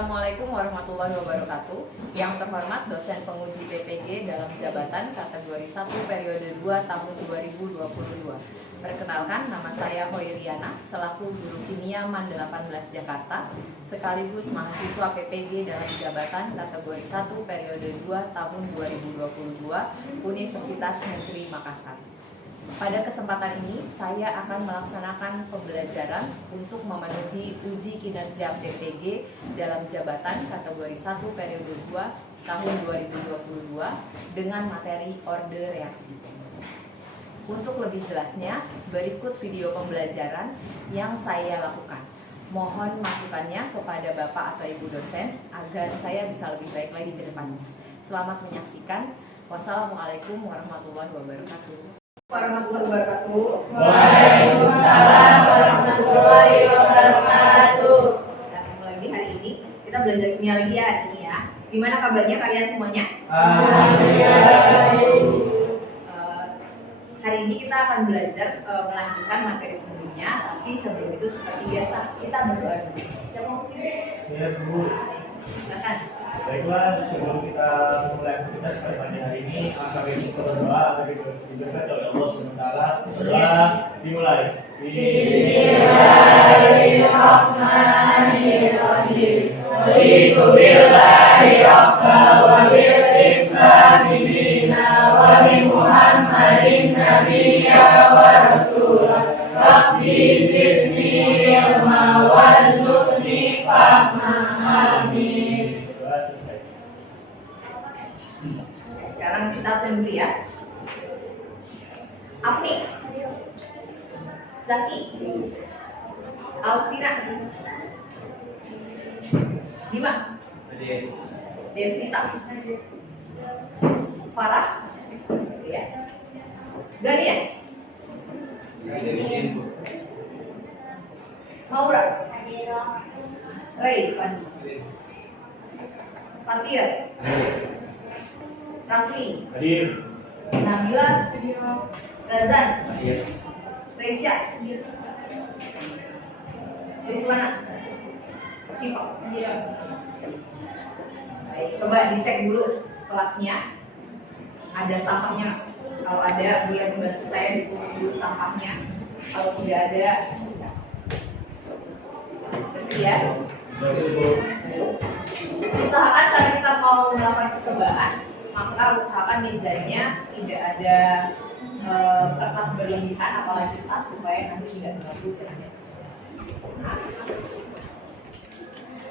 Assalamualaikum warahmatullahi wabarakatuh. Yang terhormat dosen penguji PPG dalam jabatan kategori 1 periode 2 tahun 2022. Perkenalkan, nama saya Hoiriana selaku guru kimia MAN 18 Jakarta sekaligus mahasiswa PPG dalam jabatan kategori 1 periode 2 tahun 2022 Universitas Negeri Makassar. Pada kesempatan ini, saya akan melaksanakan pembelajaran untuk memenuhi uji kinerja PPG dalam jabatan kategori 1 periode 2 tahun 2022 dengan materi orde reaksi. Untuk lebih jelasnya, berikut video pembelajaran yang saya lakukan. Mohon masukannya kepada Bapak atau Ibu dosen agar saya bisa lebih baik lagi ke depannya. Selamat menyaksikan. Wassalamualaikum warahmatullahi wabarakatuh. Warahmatullahi wabarakatuh. Waalaikumsalam warahmatullahi wabarakatuh. Nah, lagi hari ini kita belajar kimia lagi ya hari ini ya. Gimana kabarnya kalian semuanya? Hari ini kita akan belajar melanjutkan materi sebelumnya, tapi sebelum itu seperti biasa kita berdoa dulu. Siapa mau Ya, Bu. silakan. Baiklah, sebelum kita mulai aktivitas pada pagi hari ini, maka kita berdoa agar diberkati oleh Allah SWT. Doa dimulai. Bismillahirrahmanirrahim. Raditu billahi rabban wa bil islami dinan wa bi Muhammadin nabiyyan wa rasulan. Rabbi zidni ilma warzuqni fahma. Amin. Doa selesai. Sekarang kita absen dulu ya. Afni, Zaki, Alvira, Bima, Devita, Farah, ya, Daniel, Maura, Ray, Fatir, Rafli, Hadir. Nabila, Razan, Resya, Rizwana, Syifa. Baik, coba dicek dulu kelasnya. Ada sampahnya. Kalau ada, boleh membantu saya dipungut dulu sampahnya. Kalau tidak ada, bersih ya. Usahakan kalau kita mau melakukan percobaan, maka usahakan mejanya tidak ada kertas berlebihan, apalagi tas, supaya nanti tidak terlalu cerah.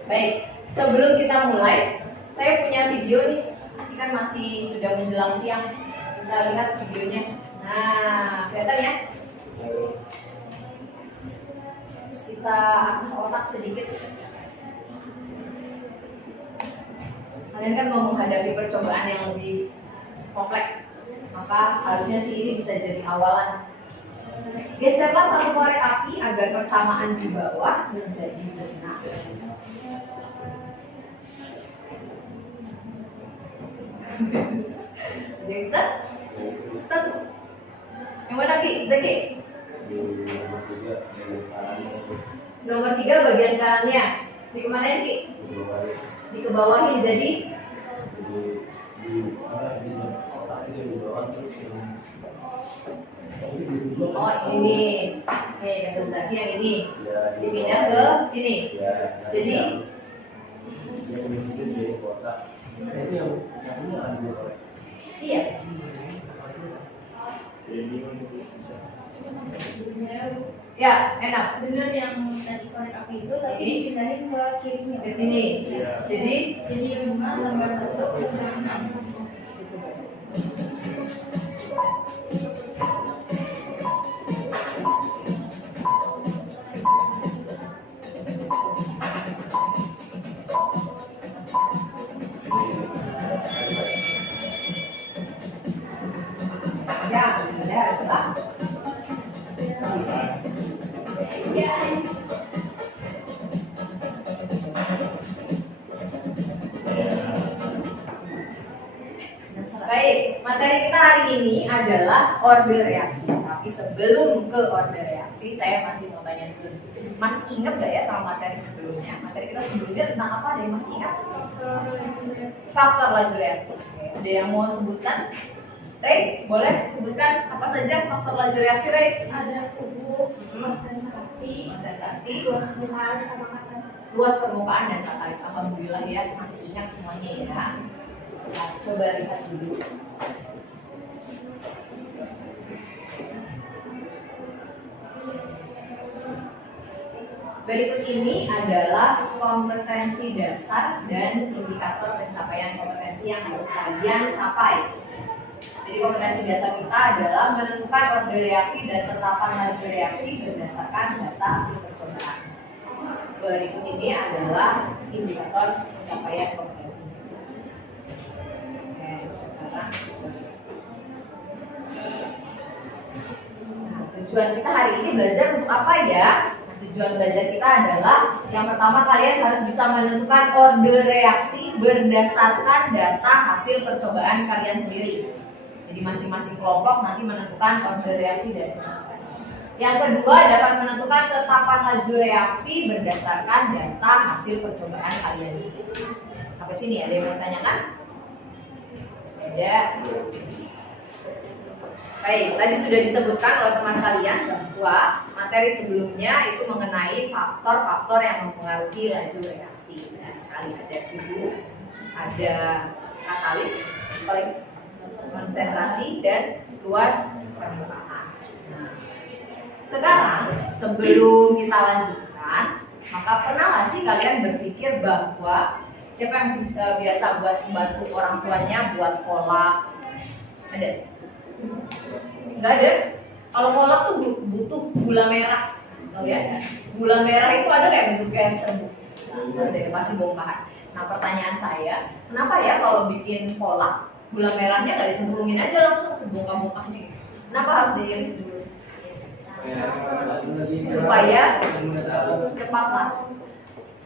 Baik, sebelum kita mulai, saya punya video nih. Ini kan masih sudah menjelang siang. Kita lihat videonya. Nah, kelihatan ya? Kita asah otak sedikit. Kalian kan mau menghadapi percobaan yang lebih kompleks, maka harusnya sih ini bisa jadi awalan. Geserlah satu korek api agar persamaan di bawah menjadi benar. Ada yang bisa? Satu. Yang mana Ki? Zaki? Nomor 3 bagian kanannya. Di kemana ya Ki? Di ke bawahnya jadi oh ini nih. Oke, kata Zaki yang ini dipindah ke sini. Jadi iya. Ya, enak. Benar yang tadi korek api itu, tapi dipindahin ke kirinya. Ke sini. Jadi 5 tambah 1 sama 6. ya, ya, coba. Baik, materi kita hari ini adalah orde reaksi. Tapi sebelum ke orde reaksi, saya masih mau tanya dulu. Masih ingat gak ya sama materi sebelumnya? Materi kita kita sebelumnya tentang apa? Ada yang masih ingat? Faktor laju reaksi. Ada yang mau sebutkan? Ray, boleh sebutkan apa saja faktor laju reaksi, Ray? Ada suhu, konsentrasi, luas permukaan, sama katalis. Luas permukaan dan katalis. Alhamdulillah ya, masih ingat semuanya ya. Nah, coba lihat dulu. Berikut ini adalah kompetensi dasar dan indikator pencapaian kompetensi yang harus kalian capai. Jadi kompetensi dasar kita adalah menentukan order reaksi dan tetapan laju reaksi berdasarkan data hasil percobaan. Berikut ini adalah indikator pencapaian kompetensi. Oke, sekarang. Nah, tujuan kita hari ini belajar untuk apa ya? Tujuan belajar kita adalah yang pertama kalian harus bisa menentukan order reaksi berdasarkan data hasil percobaan kalian sendiri. Jadi masing-masing kelompok nanti menentukan order reaksi dari percobaan. Yang kedua dapat menentukan tetapan laju reaksi berdasarkan data hasil percobaan kalian. Sampai sini ada yang mau tanyakan? Ada. Baik, tadi sudah disebutkan oleh teman kalian bahwa materi sebelumnya itu mengenai faktor-faktor yang mempengaruhi laju reaksi. Nah, sekali ada suhu, ada katalis, konsentrasi dan luas permukaan. Nah, sekarang sebelum kita lanjutkan, maka pernah nggak sih kalian berpikir bahwa siapa yang biasa buat bantu orang tuanya buat kolak? Ada? Nggak ada. Kalau kolak tuh butuh gula merah, tahu ya? Gula merah itu ada kayak bentuknya serbuk, ada pasti bongkahan. Nah pertanyaan saya, kenapa ya kalau bikin kolak gula merahnya nggak dicemplungin aja langsung sebongkah-bongkahnya? Kenapa harus diiris dulu? Supaya cepat larut.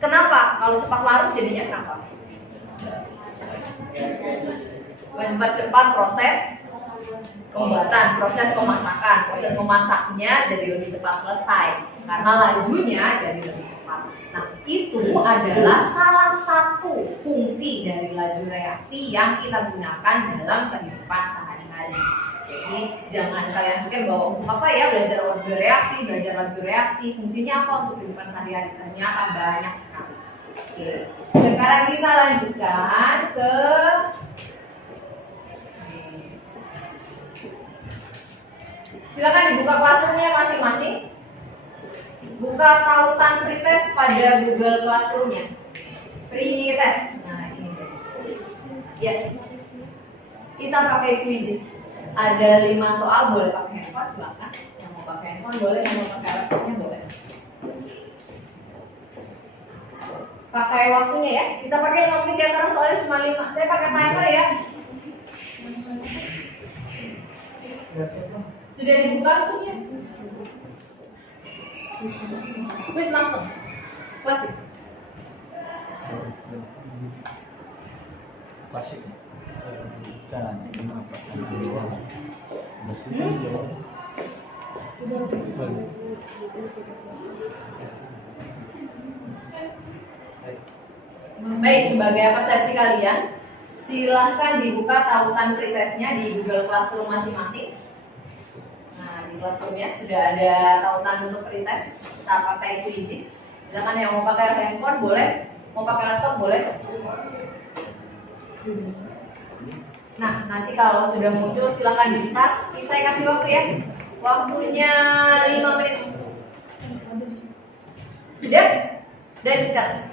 Kenapa? Kalau cepat larut jadinya kenapa? Mempercepat proses pembuatan, proses memasaknya jadi lebih cepat selesai karena lajunya jadi lebih cepat. Nah, itu adalah salah satu fungsi dari laju reaksi yang kita gunakan dalam kehidupan sehari-hari. Jadi jangan kalian pikir bahwa untuk apa ya belajar order reaksi, belajar laju reaksi, fungsinya apa untuk kehidupan sehari-hari? Ternyata banyak sekali. Oke. Sekarang kita lanjutkan ke silakan dibuka classroom-nya masing-masing. Buka tautan pretest pada Google Classroom-nya. Pretest. Nah, ini. Yes. Kita pakai quizzes. Ada 5 soal, boleh pakai handphone silakan. Yang mau pakai handphone boleh, yang mau pakai laptopnya boleh. Pakai waktunya ya. Kita pakai 5 menit ya karena soalnya cuma 5. Saya pakai timer ya. Sudah dibuka tuh ya? Kuis langsung. Klasik. Klasik. Baik, sebagai persepsi kalian, silahkan dibuka tautan pretestnya di Google Classroom masing-masing. Nah, di Classroom-nya sudah ada tautan untuk pretest. Kita pakai quizzes. Silakan yang mau pakai handphone boleh, mau pakai laptop boleh. Nah, nanti kalau sudah muncul silakan di start. Saya kasih waktu ya. Waktunya 5 menit. Sudah? Dari sekarang.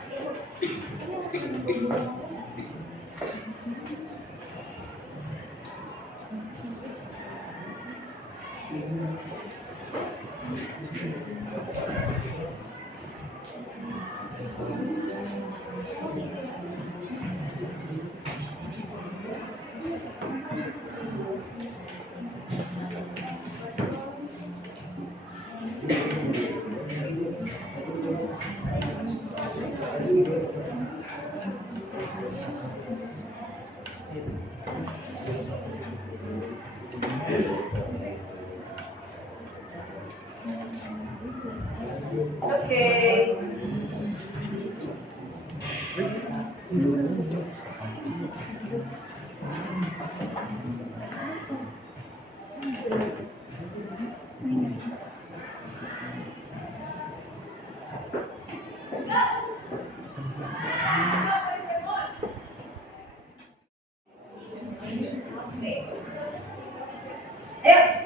Oke. Ayo,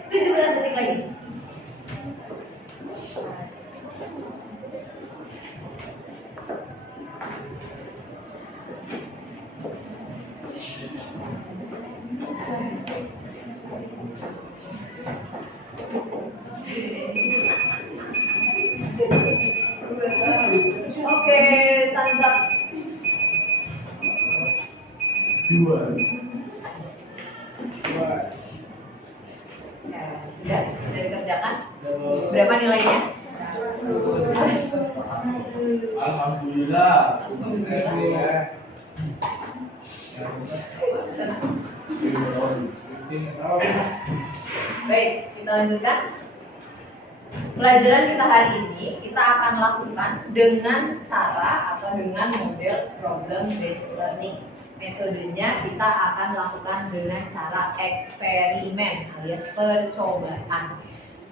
17 detik lagi. Oke, thumbs up. 2. Ya, sudah dikerjakan. Berapa nilainya? Alhamdulillah. Baik, kita lanjutkan. Pelajaran kita hari ini kita akan lakukan dengan cara atau dengan model problem based learning. Metodenya kita akan lakukan dengan cara eksperimen alias percobaan.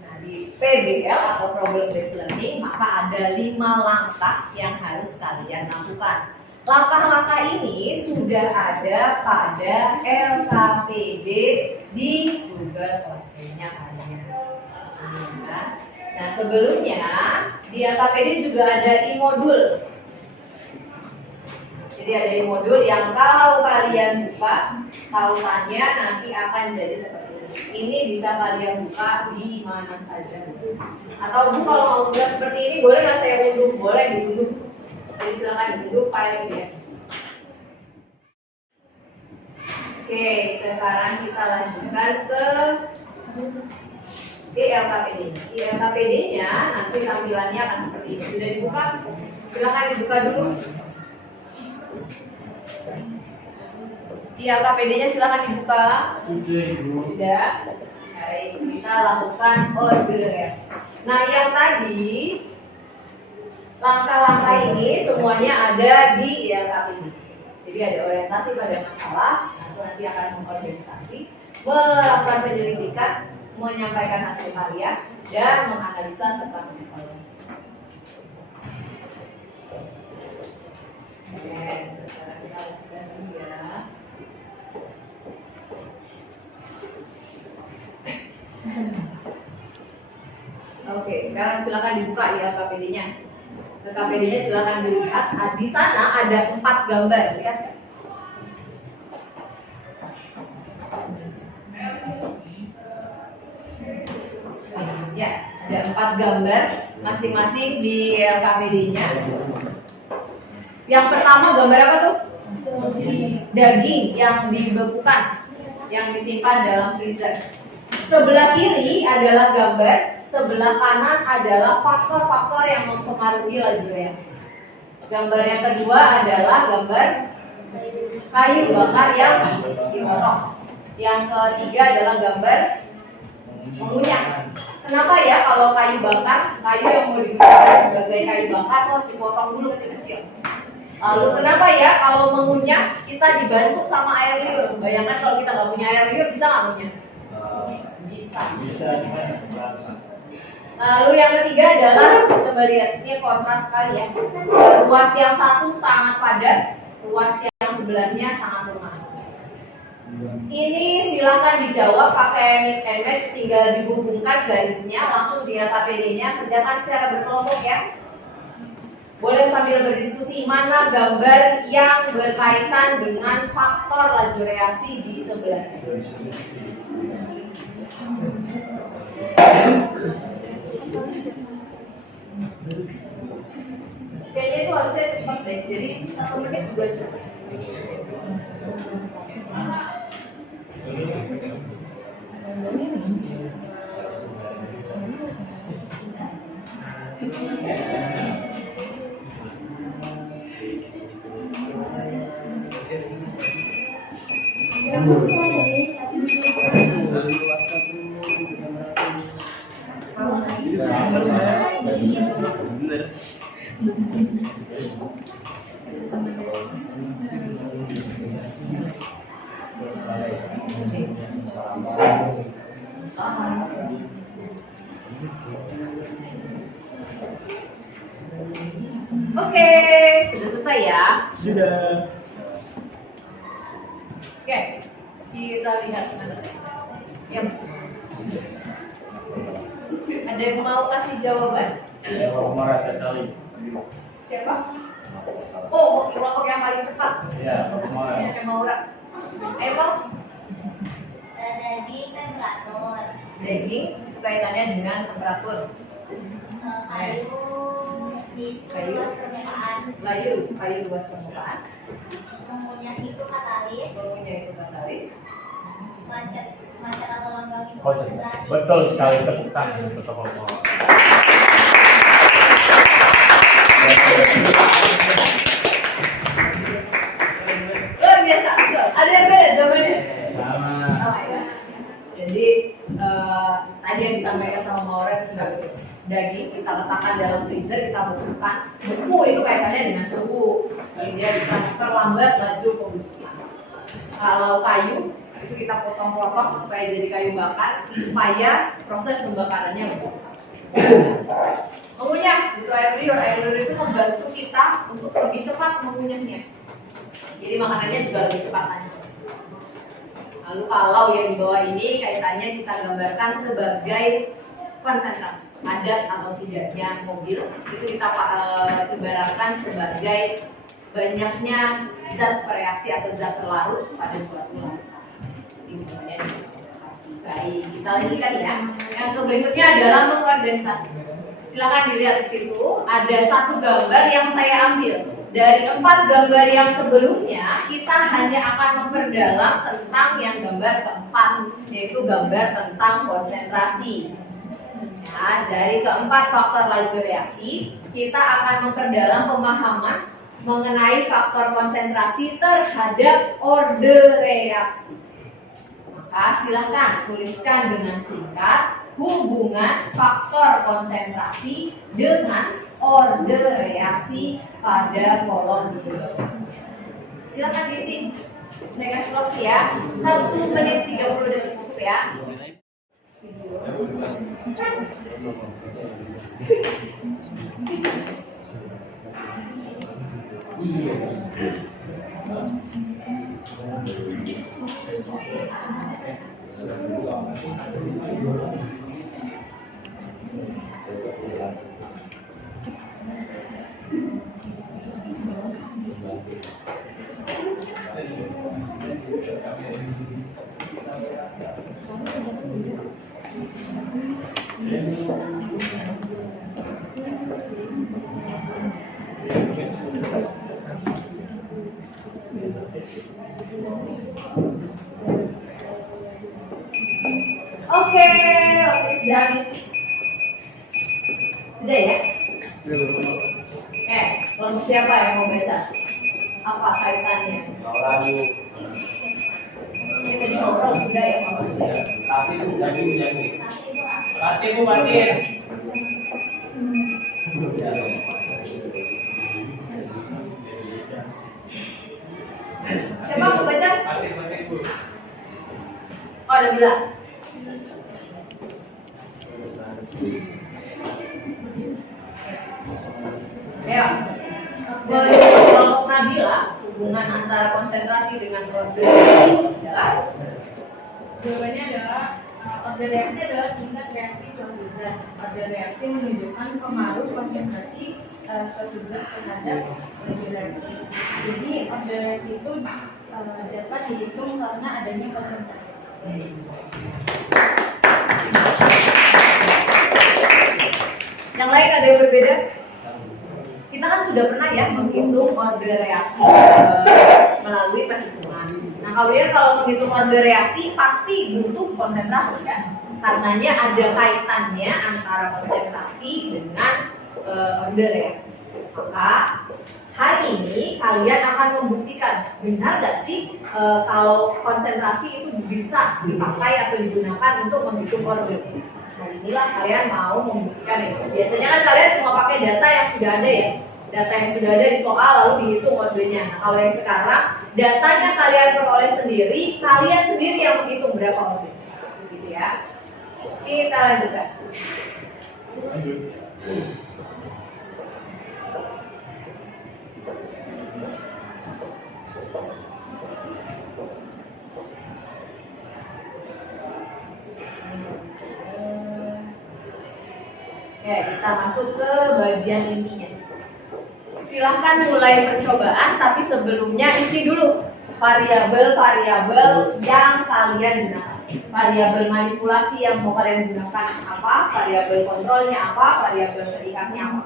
Nah, di PBL atau problem based learning maka ada 5 langkah yang harus kalian lakukan. Langkah-langkah ini sudah ada pada LKPD di Google Classroom-nya kalian. Nah, sebelumnya di LKPD juga ada e-modul. Jadi ada e-modul yang kalau kalian buka tautannya nanti akan jadi seperti ini. Ini bisa kalian buka di mana saja. Atau Bu kalau mau buka seperti ini boleh nggak saya unduh? Boleh diunduh. Jadi silakan diunduh file ini ya. Oke, sekarang kita lanjutkan ke LKPD-nya. Di LKPD-nya nanti tampilannya akan seperti ini. Sudah dibuka? Silakan dibuka dulu. Di LKPD-nya silakan dibuka. Sudah. Baik, kita lakukan order. Nah, yang tadi langkah-langkah ini semuanya ada di LKPD. Jadi ada orientasi pada masalah, nanti akan mengorganisasi, melakukan penyelidikan, menyampaikan hasil karya, dan menganalisa serta mengevaluasi. Yes, sekarang kita lanjutkan dulu ya. Oke, sekarang silakan dibuka ya LKPD-nya. LKPD-nya silakan dilihat. Di sana ada 4 gambar, lihat ya. Ya, ada 4 gambar masing-masing di LKPD-nya. Yang pertama gambar apa tuh? Daging yang dibekukan, yang disimpan dalam freezer. Sebelah kiri adalah gambar, sebelah kanan adalah faktor-faktor yang mempengaruhi laju reaksi. Gambar yang kedua adalah gambar kayu bakar yang dipotong. Yang ketiga adalah gambar mengunyah. Kenapa ya kalau kayu bakar, kayu yang mau digunakan sebagai kayu bakar harus dipotong dulu kecil-kecil. Lalu kenapa ya kalau mengunyah kita dibantu sama air liur? Bayangkan kalau kita nggak punya air liur bisa nggak ngunyah? Bisa. Lalu yang ketiga adalah coba lihat ini kontras sekali ya. Ruas yang satu sangat padat, ruas yang sebelahnya sangat lemah. Ini silakan dijawab pakai mix and match, tinggal dihubungkan garisnya langsung di LKPD-nya, kerjakan secara berkelompok ya. Boleh sambil berdiskusi mana gambar yang berkaitan dengan faktor laju reaksi di sebelahnya. Kayaknya itu harusnya cepat deh, jadi 1 menit juga cukup. Oke, sudah selesai ya. Sudah. Oke, kita lihat mana. Yap. Ada yang mau kasih jawaban? Ya, merasa saling. Siapa? Oh, kelompok yang paling cepat. Ya, Maura. Yang Maura. Ayo, Bang. Daging temperatur, Daging itu kaitannya dengan temperatur. kayu di Kayu. luas permukaan, Kayu luas permukaan. mengunyah itu katalis, Baunya itu katalis. macet atau lenggang itu Oh, konsentrasi. betul sekali, tepuk tangan untuk tokoh Maura. Luar biasa. Ada yang beda jawabannya? Sama. Sama ya. Jadi tadi yang disampaikan sama Maura itu sudah betul. Daging kita letakkan dalam freezer, kita bekukan. Beku itu kaitannya dengan suhu. Jadi dia bisa memperlambat laju pembusukan. Kalau kayu itu kita potong-potong supaya jadi kayu bakar, supaya proses pembakarannya mudah. Mengunyah butuh air liur. Air liur itu membantu kita untuk lebih cepat mengunyahnya. Jadi makanannya juga lebih cepat lancar. Lalu kalau yang di bawah ini kaitannya kita gambarkan sebagai konsentrasi. Padat atau tidaknya mobil itu kita ibaratkan sebagai banyaknya zat bereaksi atau zat terlarut pada suatu larutan. Ini namanya konsentrasi. Baik, kita lanjutkan ya. Yang berikutnya adalah mengorganisasi. Silakan dilihat di situ. Ada satu gambar yang saya ambil. Dari 4 gambar yang sebelumnya, kita hanya akan memperdalam tentang yang gambar keempat, yaitu gambar tentang konsentrasi. Ya, dari keempat faktor laju reaksi, kita akan memperdalam pemahaman mengenai faktor konsentrasi terhadap orde reaksi. Maka silakan tuliskan dengan singkat hubungan faktor konsentrasi dengan orde reaksi pada kolom di bawah. Silakan diisi. Saya kasih waktu ya. 1 menit 30 detik cukup ya. Oke, sudah habis. Sudah ya? Kelompok siapa yang mau baca? Apa kaitannya? Kita di Maura sudah ya, Mama sudah ya? Tapi Bu, jadi Bu, jadi. Nanti itu apa? Nanti Bu, batin. Siapa mau baca? Batin Bu. Oh, ada bilang. Ya, kelompok Nabila, hubungan antara konsentrasi dengan orde reaksi adalah Jawabannya adalah orde reaksi adalah tingkat reaksi suatu zat. Orde reaksi menunjukkan pengaruh konsentrasi suatu zat terhadap laju reaksi. Jadi orde reaksi itu dapat dihitung karena adanya konsentrasi. yang lain ada yang berbeda? Kita kan sudah pernah ya menghitung orde reaksi melalui perhitungan. Nah, kalau menghitung orde reaksi pasti butuh konsentrasi kan? Karenanya ada kaitannya antara konsentrasi dengan orde reaksi. Maka hari ini kalian akan membuktikan benar nggak sih kalau konsentrasi itu bisa dipakai atau digunakan untuk menghitung orde. Hari inilah kalian mau membuktikan itu. Biasanya kan kalian cuma pakai data yang sudah ada ya. data yang sudah ada di soal lalu dihitung modenya. Nah, kalau yang sekarang datanya kalian peroleh sendiri, kalian sendiri yang menghitung berapa mode. Gitu ya. Kita lanjutkan. Oke, kita masuk ke bagian intinya. Silahkan mulai percobaan, tapi sebelumnya isi dulu variabel-variabel yang kalian gunakan. Variabel manipulasi yang mau kalian gunakan apa, variabel kontrolnya apa, variabel perikatnya apa.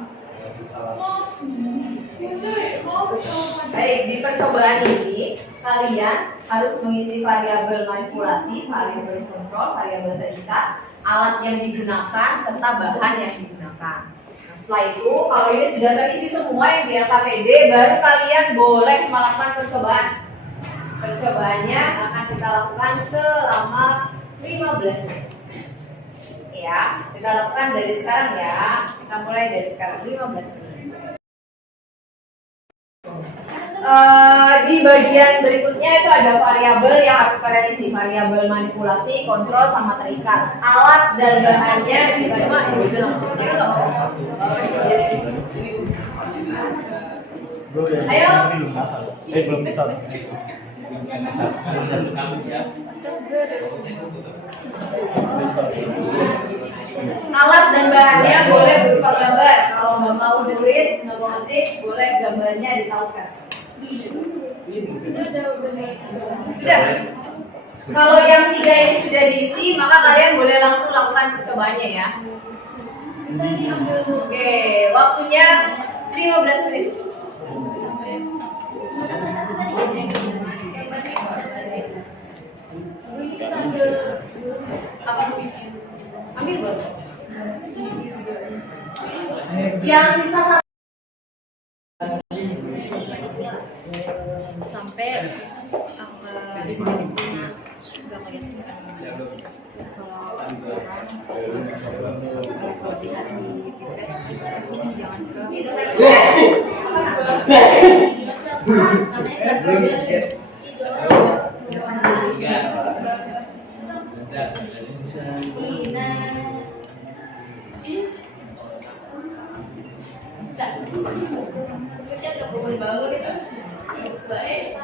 Baik, di percobaan ini kalian harus mengisi variabel manipulasi, variabel kontrol, variabel terikat, alat yang digunakan, serta bahan yang digunakan. Nah, setelah itu, kalau ini sudah terisi semua yang di LKPD, baru kalian boleh melakukan percobaan. Percobaannya akan kita lakukan selama 15 menit. Ya, kita lakukan dari sekarang ya. Kita mulai dari sekarang 15 menit. Di bagian berikutnya itu ada variabel yang harus kalian isi, variabel manipulasi, kontrol, sama terikat. Alat dan bahannya diterima ya udah langsung aja nggak apa-apa. Ayo. Belum kita. Alat dan bahannya boleh berupa gambar. Kalau nggak mau tulis, nggak mau ngetik, boleh gambarnya ditautkan. Sudah. Kalau yang 3 ini sudah diisi, maka kalian boleh langsung lakukan percobaannya ya. Oke, waktunya 15 menit. Apa? Ambil boleh. Yang sisa satu. Sampai angka 5 nggak kelihatan. Terus kalau dilihat di pipet sini jangan bangun itu baik.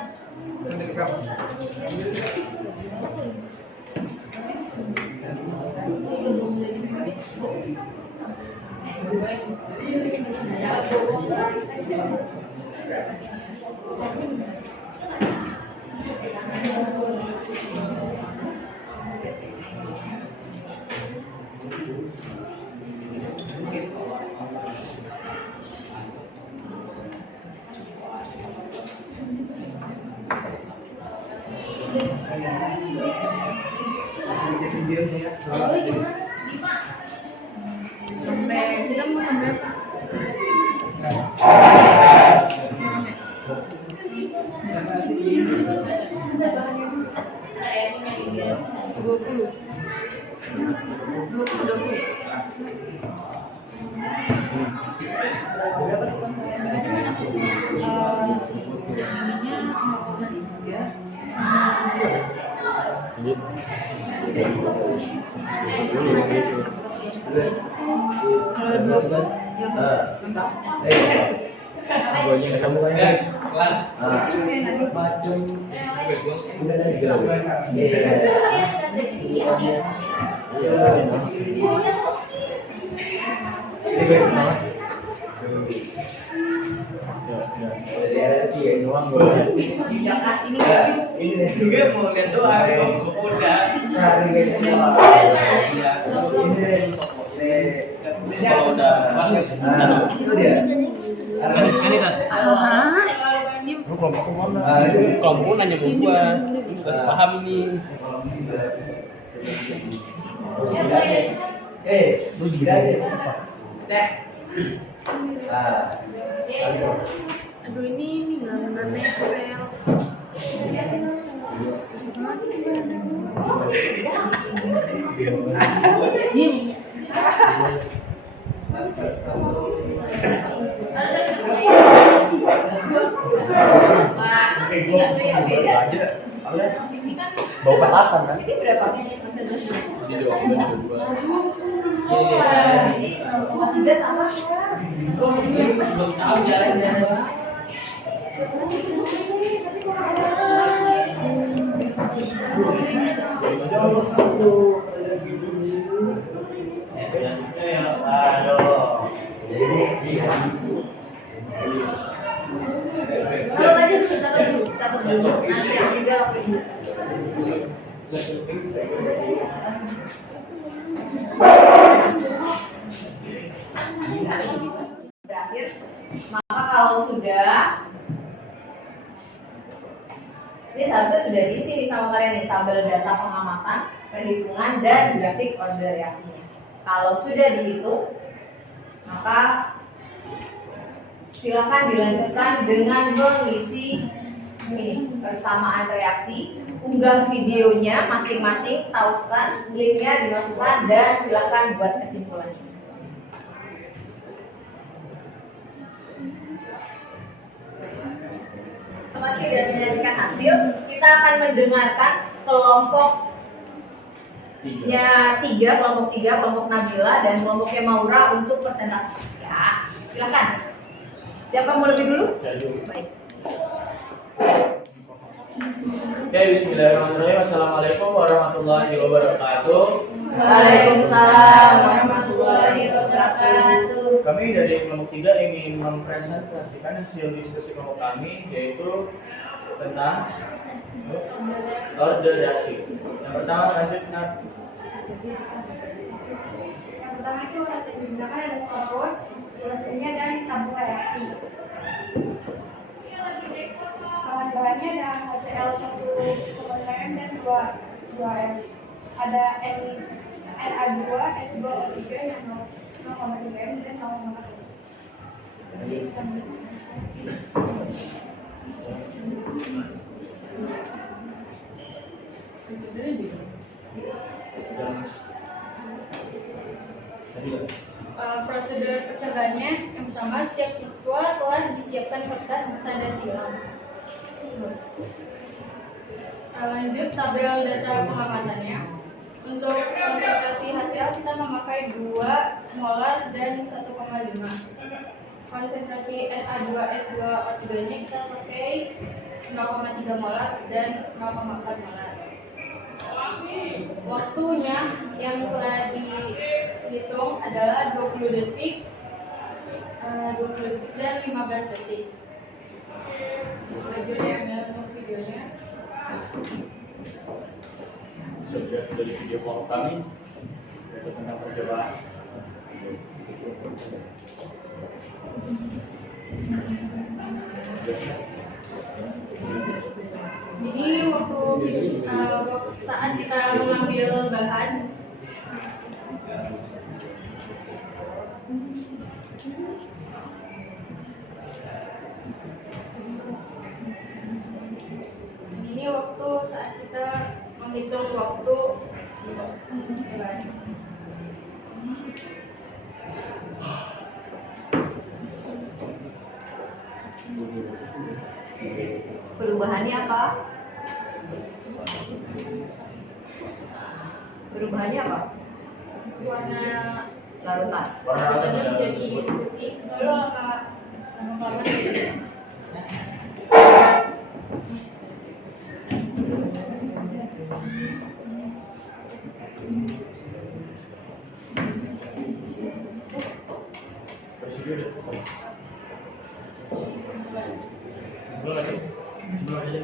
Sampai kita mau sampai apa? Ini juga mau lihat doa, udah. Lu kelompok mana? Kelompok nanya mau gua, gak sepaham ini. Lu gila aja. Cek. Aduh ini nggak nempel. Diam. gue langsung beda aja. Ini kan Bau petasan kan? Ini berapa? Jadi dua. Jadi sudah sama. Belum tahu jalan-jalan. Kalau aja dulu, catat dulu. Nanti yang tiga lakuin dulu. Berakhir. Maka kalau sudah, ini seharusnya sudah diisi nih sama kalian nih tabel data pengamatan, perhitungan dan grafik order reaksinya. Kalau sudah dihitung, maka silakan dilanjutkan dengan mengisi ini persamaan reaksi, unggah videonya masing-masing, tautkan linknya dimasukkan dan silakan buat kesimpulannya. Masih dan menyajikan hasil, kita akan mendengarkan kelompoknya kelompok 3, kelompok Nabila dan kelompoknya Maura untuk presentasi. Ya, silakan. Siapa mau lebih dulu? Saya dulu. Baik. Oke, bismillahirrahmanirrahim. Assalamualaikum warahmatullahi wabarakatuh. Waalaikumsalam warahmatullahi wabarakatuh. Kami dari kelompok 3 ingin mempresentasikan hasil diskusi kelompok kami, yaitu tentang order reaksi. Yang pertama lanjut Nat. Yang pertama itu digunakan ada stopwatch, ilustrasinya dan tabung reaksi. Bahan-bahannya ada HCl 1,5 dan 2M. Ada Na2, S2O3 yang 0,3 M dan 0,1. prosedur pencegahannya yang pertama, setiap siswa telah disiapkan kertas bertanda silang. Lanjut tabel data pengamatannya. Untuk konsentrasi hasil kita memakai 2 molar dan 1,5. Konsentrasi Na2S2O3 nya kita pakai 0,3 molar dan 0,4 molar. Waktunya yang telah dihitung adalah 20 detik, 20 detik dan 15 detik. Lanjut ya untuk videonya. Subjek dari video kelompok kami yaitu tentang percobaan. Jadi waktu saat kita mengambil bahan, ini waktu saat kita menghitung waktu bahan. Perubahannya apa? Perubahannya apa? Warna Larutan. warnanya menjadi putih. Lalu lama-lama jadi Prosedur deh. Sebelum aja.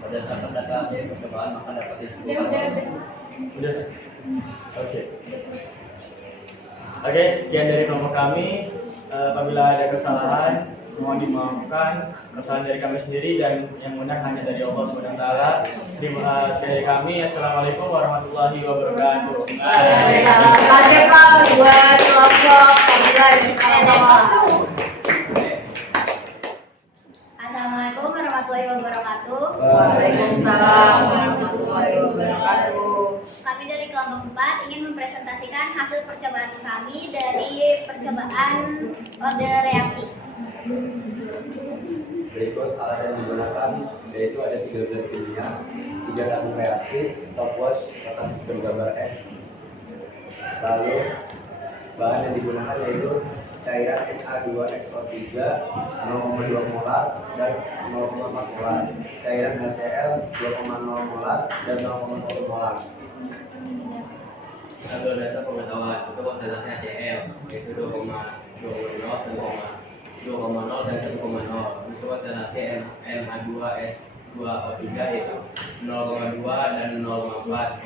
Berdasarkan data hasil percobaan maka dapat udah. Udah. Oke. Oke, sekian dari kelompok kami. Apabila ada kesalahan, mohon dimaafkan. Kesalahan dari kami sendiri dan yang benar hanya dari Allah SWT. Terima kasih dari kami. Assalamualaikum warahmatullahi wabarakatuh. Ada buat kelompok Assalamualaikum warahmatullahi wabarakatuh. Waalaikumsalam warahmatullahi wabarakatuh. Kami dari kelompok 4 ingin mempresentasikan hasil percobaan kami kami dari percobaan order reaksi. Berikut alat yang digunakan yaitu ada 13 kimia, 3 tabung reaksi, stopwatch, kertas bergambar X. Lalu bahan yang digunakan yaitu cairan Na2SO3 0,2 molar dan 0,4 molar, cairan HCl 2,0 molar dan 0,1 molar. Satu data pengetahuan untuk konsentrasi HCl yaitu 2,0, 2,0 dan 1,0. Untuk konsentrasi Na2S2O3 yaitu 0,2 dan 0,4.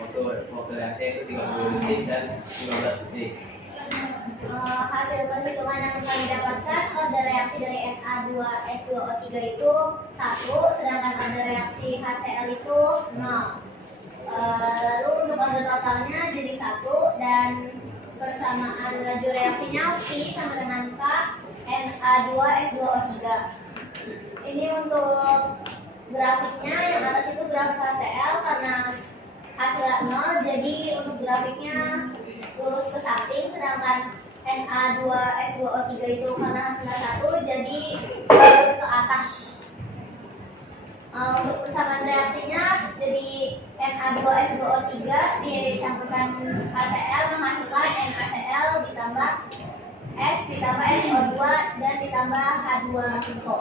Waktu reaksi itu 30 detik dan 15 detik. Hasil perhitungan yang kami dapatkan, order reaksi dari Na2S2O3 itu 1, sedangkan order reaksi HCl itu 0. Lalu untuk order totalnya jadi 1 dan persamaan laju reaksinya P sama dengan K Na2S2O3. Ini untuk grafiknya, yang atas itu grafik HCl karena hasilnya 0, jadi untuk grafiknya lurus ke samping, sedangkan Na2S2O3 itu karena hasilnya 1 jadi lurus ke atas. Untuk persamaan reaksinya jadi Na2S2O3 dicampurkan HCl menghasilkan NaCl ditambah S ditambah SO2 dan ditambah H2O.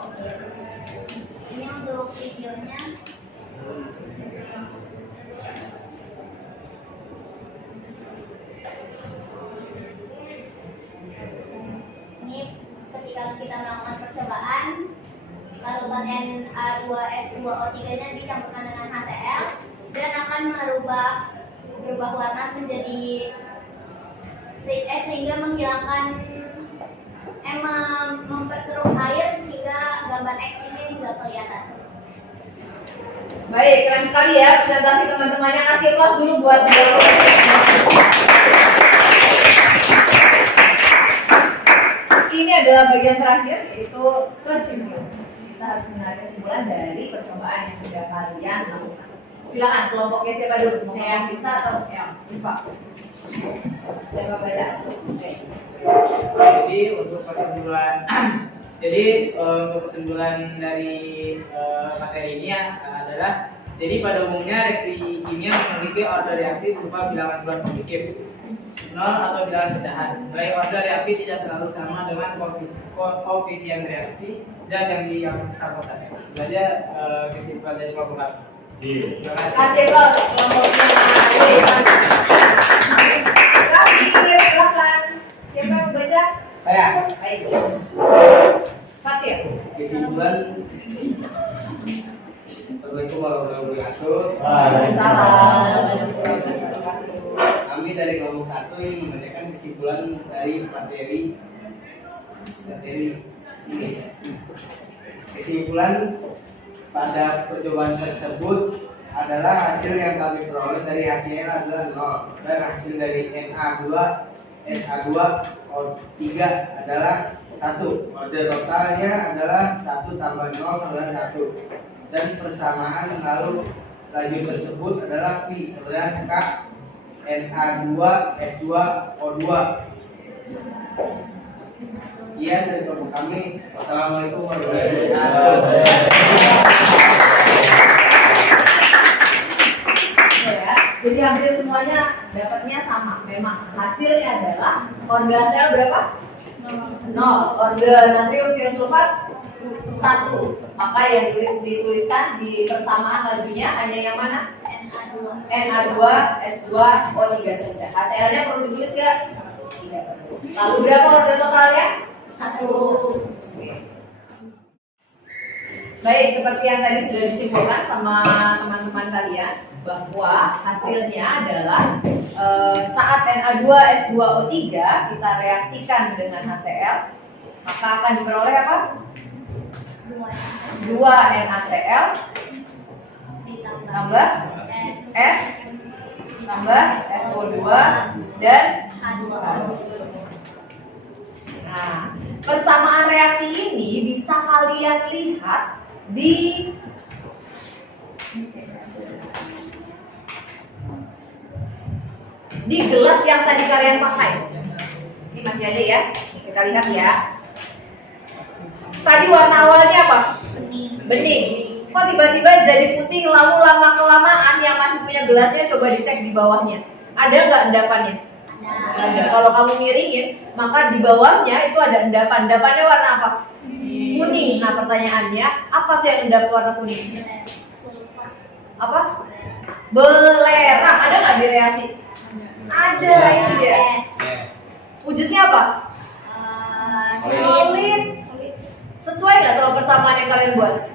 Ini untuk videonya. Ini ketika kita melakukan percobaan, larutan Na2S2O3 nya dicampurkan dengan HCl dan akan berubah warna menjadi sehingga menghilangkan memperkeruh air hingga gambar X ini tidak kelihatan. Baik, keren sekali ya presentasi teman-temannya. Kasih applause dulu buat ini adalah bagian terakhir, yaitu kesimpulan. Kita harus menarik kesimpulan dari percobaan yang sudah kalian lakukan. Silakan kelompoknya siapa dulu? Mau yang bisa atau yang Siva? Siapa baca? Oke. Jadi untuk kesimpulan dari materi ini adalah, jadi pada umumnya reaksi kimia memiliki order reaksi berupa bilangan bulat positif 0 atau bilangan pecahan. Nilai order reaksi tidak selalu sama dengan koefisien reaksi zat yang disampaikan. Itu aja kesimpulan dari kelompok kami. Kasih applause kelompoknya. Silakan. Siapa yang mau baca? Saya. Baik. Fatir. Kesimpulan. Assalamualaikum warahmatullahi wabarakatuh. Waalaikumsalam. Kami dari kelompok 1 ingin membacakan kesimpulan dari materi ini. Kesimpulan pada percobaan tersebut adalah hasil yang kami peroleh dari HCl adalah 0 dan hasil dari Na2SH2O3 adalah 1. Order totalnya adalah 1 tambah 0 sama dengan 1 dan persamaan lalu laju tersebut adalah P sama dengan K Na2S2O2. Sekian dari kelompok kami. Wassalamualaikum warahmatullahi wabarakatuh. Jadi hampir semuanya dapatnya sama. Memang hasilnya adalah order sel berapa? 0. Order natrium tiosulfat 1. Maka yang dituliskan di persamaan lajunya hanya yang mana? Na2S2O3 saja. HCl-nya perlu ditulis nggak? Tidak. Lalu berapa order totalnya? 1. Baik, seperti yang tadi sudah disimpulkan sama teman-teman kalian, bahwa hasilnya adalah saat Na2S2O3 kita reaksikan dengan HCl, maka akan diperoleh apa? 2 NaCl tambah S tambah SO2 dan H2O. Nah, persamaan reaksi ini bisa kalian lihat di gelas yang tadi kalian pakai. Masih ada ya? Kita lihat ya. Tadi warna awalnya apa? Bening. Kok tiba-tiba jadi putih lalu lama-kelamaan yang masih punya gelasnya coba dicek di bawahnya. Ada nggak endapannya? Ada. Kalau kamu miringin, maka di bawahnya itu ada endapan. Endapannya warna apa? Kuning. Nah pertanyaannya, apa tuh yang endap warna kuning? Apa? Belerang. Ada nggak di reaksi? Ada, itu dia. Wujudnya apa? Solid. Sesuai nggak sama persamaan yang kalian buat?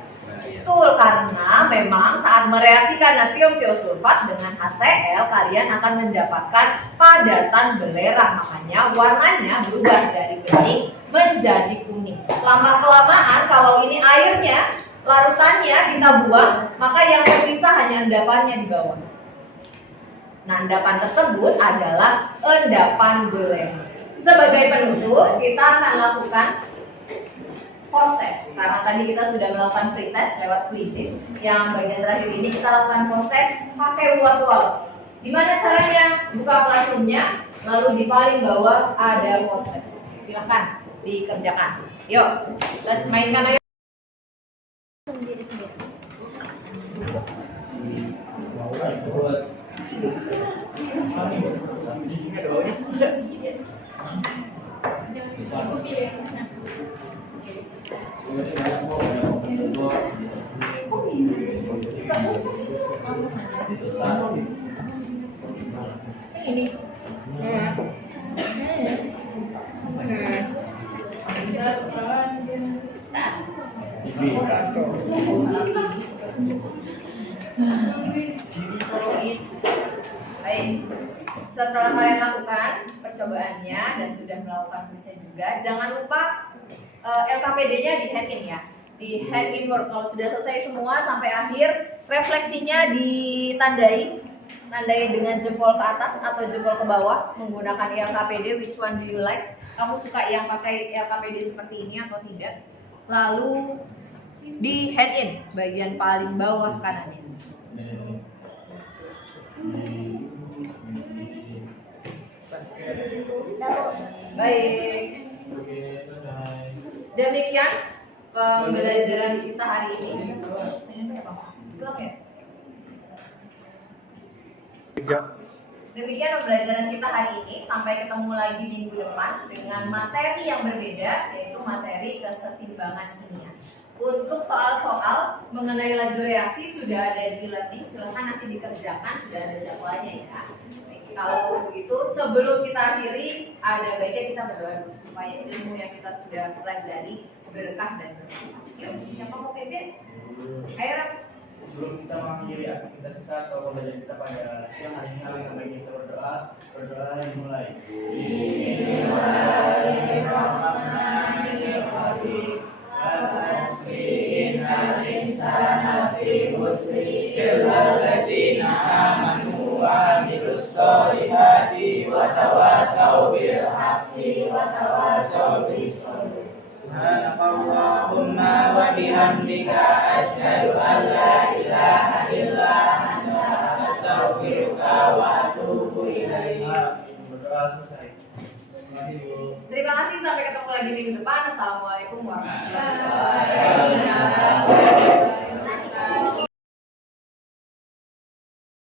Betul, karena memang saat mereaksikan natrium tiosulfat dengan HCl, kalian akan mendapatkan padatan belerang. Makanya warnanya berubah dari bening menjadi kuning. Lama-kelamaan kalau ini airnya, larutannya kita buang, maka yang tersisa hanya endapannya di bawah. Nah, endapan tersebut adalah endapan belerang. Sebagai penutup, kita akan lakukan post test. Karena tadi kita sudah melakukan pre test lewat quizzes. Yang bagian terakhir ini kita lakukan post test pakai wall. Gimana caranya? Buka classroom-nya, lalu di paling bawah ada post test. Silahkan dikerjakan. Yuk, mainkan ayo. Ini. Baik, setelah kalian lakukan percobaannya dan sudah melakukan kuisnya juga, jangan lupa LKPD-nya di hand in ya, di hand in work. Kalau sudah selesai semua sampai akhir, refleksinya tandai dengan jempol ke atas atau jempol ke bawah menggunakan LKPD. Which one do you like? Kamu suka yang pakai LKPD seperti ini atau tidak? Lalu di hand in bagian paling bawah kanannya. Baik. Demikian pembelajaran kita hari ini. Belum ya? Demikian pembelajaran kita hari ini. Sampai ketemu lagi minggu depan dengan materi yang berbeda, yaitu materi kesetimbangan kimia. Untuk soal-soal mengenai laju reaksi sudah ada di learning, silahkan nanti dikerjakan, sudah ada jadwalnya ya. Kalau begitu, sebelum kita akhiri, ada baiknya kita berdoa dulu supaya ilmu yang kita sudah pelajari berkah dan bermanfaat. Yuk, siapa mau pimpin? Ayo, Ram. Sebelum kita mengakhiri aktivitas kita atau pembelajaran kita pada siang hari ini, alangkah baiknya kita berdoa dimulai. Bismillahirrahmanirrahim. Innal insana lafi khusri illa alladziina aamanu wa 'amilus sholihati wa tawassaw bil haqqi wa tawassaw bis sabr. Subhanakallahumma wa bihamdika asyhadu an la ilaha illa anta astaghfiruka wa atubu ilaik. Terima kasih, sampai ketemu lagi minggu depan. Assalamualaikum warahmatullahi wabarakatuh. Waalaikumsalam.